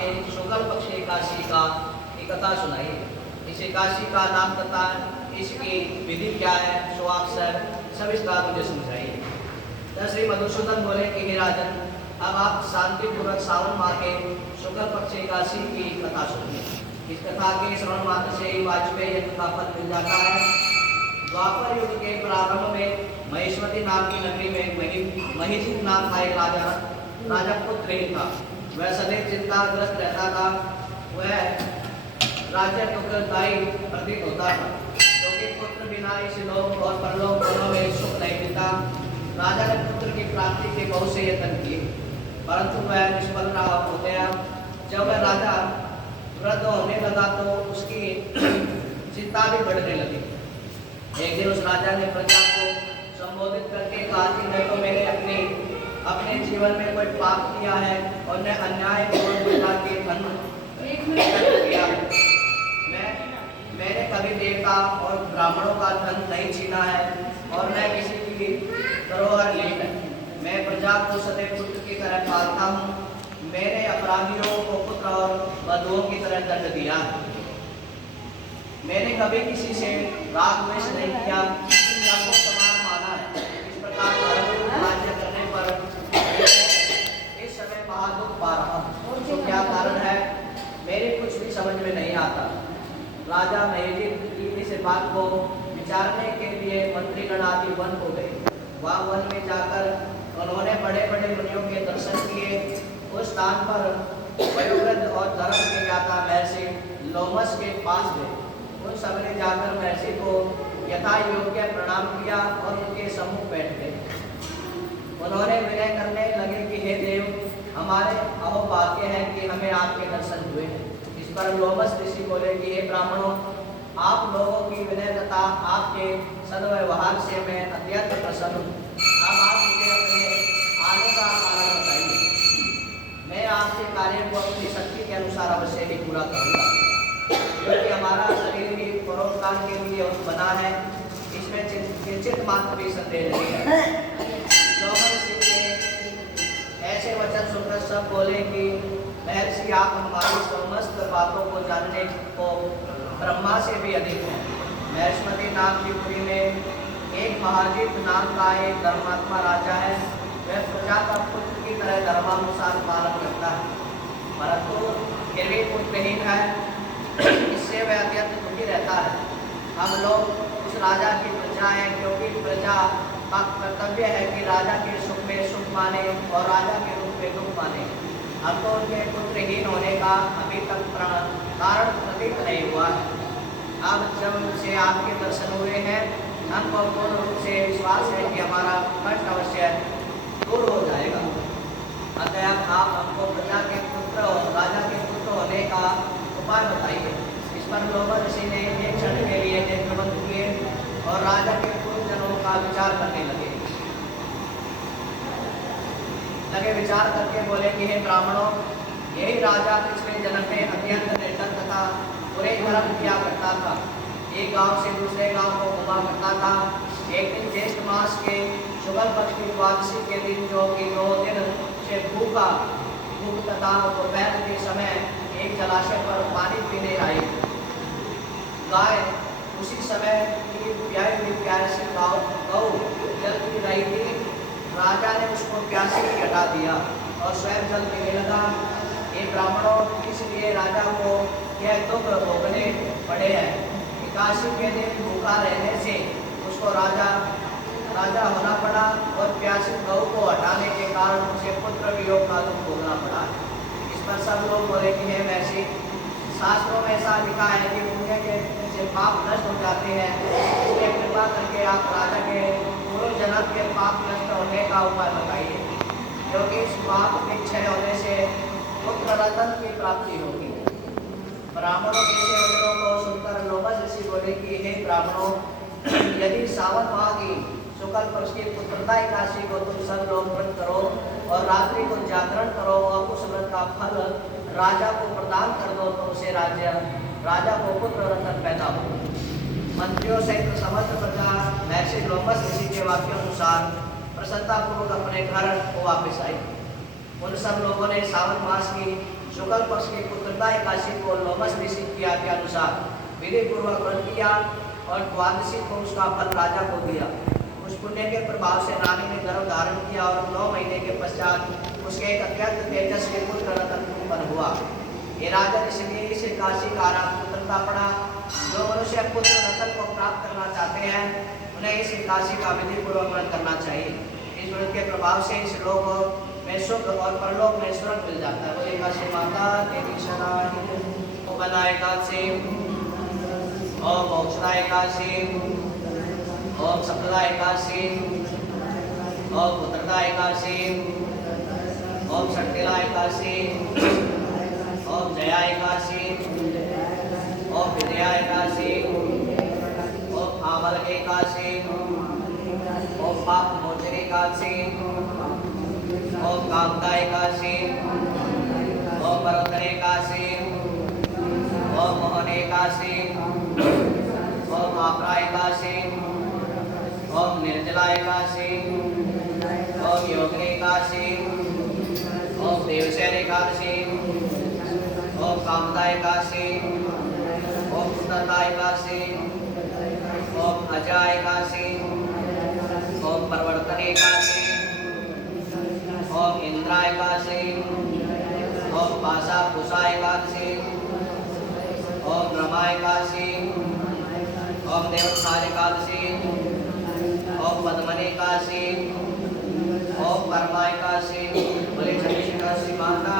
के शुक्ल पक्ष एकादशी का एक कथा सुनाई। इस एकादशी का नाम तथा इसकी विधि क्या है सो आप सब विस्तार मुझे समझाइए। तो श्री मधुसूदन बोले कि हे राजन, अब आप शांतिपूर्वक सावन माह के शुक्ल पक्ष एकादशी की कथा सुनिए। इस कथा के श्रवण मात्र से ही वाजपेयी यज्ञ का फल मिल जाता है। द्वापर युग के प्रारंभ में महेश्वती नाम की नगरी में महिषी नाम का एक राजा पुत्रहीन था। वह सदैव चिंताग्रस्त रहता था। वह राज्य दुखदायी प्रतीत होता था, क्योंकि पुत्र बिना इस लोक और परलोक दोनों में सुख नहीं मिलता। राजा ने पुत्र की प्राप्ति के बहुत से यत्न किए, परंतु वह निष्फल रहा हो गया। जब वह राजा वृद्ध होने लगा तो उसकी चिंता भी बढ़ने लगी। एक दिन उस राजा ने प्रजा को संबोधित करके कहा कि मैं तो मैंने अपने जीवन में कोई पाप किया है और न अन्याय और प्रजा के धन किया है। मैंने कभी देवता और ब्राह्मणों का धन नहीं छीना है और न किसी की धरोहर ली है। मैं प्रजा को सदैव पुत्र की तरह पालता हूँ। मैंने अपराधियों को पुत्र और बंधुओं की तरह दंड दिया। मैंने कभी किसी से राग द्वेष नहीं किया, सबको समान माना है। इस प्रकार राज्य करने पर इस समय महादुख पा रहा हूँ। तो क्या कारण है मेरे कुछ भी समझ में नहीं आता। राजा महिषी से बात को विचारने के लिए मंत्रीगण आदि वन हो गए। वहाँ वन में जाकर उन्होंने बड़े बड़े मुनियों के दर्शन किए। उस स्थान पर वयोवृद्ध और धर्म के ज्ञाता महर्षि लोमस के पास गए। उन सबने जाकर महर्षि को यथा योग्य प्रणाम किया और उनके सम्मुख बैठ गए। उन्होंने विनय करने लगे कि हे देव, हमारे अहोभाग्य है कि हमें आपके दर्शन हुए। इस पर लोमस ऋषि बोले कि हे ब्राह्मणों, आप लोगों की विनय तथा आपके सद्व्यवहार से मैं अत्यंत प्रसन्न हूँ। अब आप मुझे अपने आने का कारण बताइए। मैं आपके कार्य को अपनी शक्ति के अनुसार अवश्य ही पूरा करूँगा, क्योंकि हमारा शरीर भी परोपकार के लिए बना है। इसमें किंचित मात्र भी संदेह नहीं है। ऐसे वचन सुनकर सब बोले कि महर्षि, आप हमारी समस्त बातों को जानने को ब्रह्मा से भी अधिक हैं। महेश्वती नाम की पुरी में एक महाजीत नाम का एक धर्मात्मा राजा है। वह प्रजा का पुत्र की तरह धर्मानुसार पालन करता है, परंतु फिर भी पुत्रहीन है। इससे वह अत्यंत दुखी रहता है। हम लोग उस राजा की प्रजा हैं, क्योंकि प्रजा का कर्तव्य है कि राजा के सुख में सुख माने और राजा के दुख में दुख माने। अब तो उनके पुत्रहीन होने का अभी तक कारण प्रतीत नहीं हुआ है। अब जब से आपके दर्शन हुए हैं, हमको पूर्ण रूप से विश्वास है कि हमारा कष्ट अवश्य दूर हो जाएगा। अतः आप हमको प्रजा के पुत्र और राजा के पुत्र होने का उपाय बताइए। इस पर लोमस ऋषि ने एक क्षण के लिए नेत्र बंद किए और राजा के पूर्वजनों का विचार करने लगे। विचार करके बोले कि हे ब्राह्मणों, यही राजा पिछले जन्म में अत्यंत निर्धन तथा बुरे कर्म किया करता था। एक गांव से दूसरे गांव को घुमा करता था। एक दिन ज्येष्ठ मास के शुक्ल पक्ष की द्वादशी के दिन, जो कि 2 दिन से भूख तथा दोपहर के समय एक जलाशय पर पानी पीने आई। गाय उसी समय की प्यासी गौ जल पी रही थी। राजा ने उसको प्यासी हटा दिया और स्वयं जल पीने लगा। ये ब्राह्मणों, इसलिए राजा को यह दुख भोगने पड़े हैं। एकादशी के दिन भूखा रहने से उसको राजा होना पड़ा और प्यासी गौ को हटाने के कारण उसे पुत्र वियोग का दुख भोगना पड़ा। इस पर सब लोग बोले कि हे महर्षि, शास्त्रों में ऐसा लिखा है कि पुण्य के से पाप नष्ट हो जाते हैं। इसलिए कृपा करके आप राजा के पूर्व जन्म के पाप नष्ट होने का उपाय बताइए, क्योंकि इस पाप के क्षय होने से पुत्र रतन की प्राप्ति होगी। ब्राह्मणों के ऐसे वचनों को सुनकर लोमस ऋषि बोले कि हे ब्राह्मणों, यदि सावन माह की शुक्ल पक्ष की पुत्रता एकादशी को तुम सब लोग व्रत करो और रात्रि को जागरण करो और उस व्रत का फल राजा को प्रदान कर दो, तो उसे राजा को पुत्र रतन पैदा हो। मंत्रियों सहित समस्त प्रजा महर्षि लोमस ऋषि के वाक्यानुसार प्रसन्नतापूर्वक अपने घर को वापस आई। उन सब लोगों ने सावन मास की शुक्ल पक्ष की पुत्रदा एकादशी को लोमस ऋषि की आज्ञा अनुसार विधि पूर्वक व्रत किया और द्वादशी को उसका फल राजा को दिया। उस पुण्य के प्रभाव से रानी ने गर्भ धारण किया और 9 महीने के पश्चात उसके एक अत्यंत तेजस्वी पुत्र रतन उत्पन्न हुआ। ये राजा इसलिए इसे काशी का नाम पुत्रता पड़ा। जो मनुष्य पुत्र रतन को प्राप्त करना चाहते हैं उन्हें इस काशी का विधि पूर्वक व्रत करना चाहिए। इस व्रत के प्रभाव से इस लोक में सुख और परलोक में स्वर्ग मिल जाता है। बोले काशी माता देवी शरणागति। ओम बदा एकादशी, ओम मोक्षदा एकादशी, ओम सफलदा एकादशी, ओम पुत्रदा एकादशी, ओम शक्तिला एकादशी, ओम जया एकादशी, ओम विजया एकादशी, ओम आमल एकादशी, ओम पाप मोचन एकादशी, ओम कामदा एकादशी, ओम वरोधन एकादशी, ओम मोहन एकादशी, ओम आपरा एकादशी, ओम निर्जला एकादशी, ओम योगिनी एकादशी, ओम देवसेन एकादशी, ओम कामदा एकादशी, ओम सुंदरता एकादशी, ओम अजय एकादशी, ओम प्रवर्तन एकादशी, ओम इंद्रा एकादशी, ओम पाशा कुशा एकादशी, ओम रमा एकादशी, ओम देवसार एकादशी, ओम पद्मनी एकादशी, ओम परमा एकादशी। बोले छठी एकादशी माता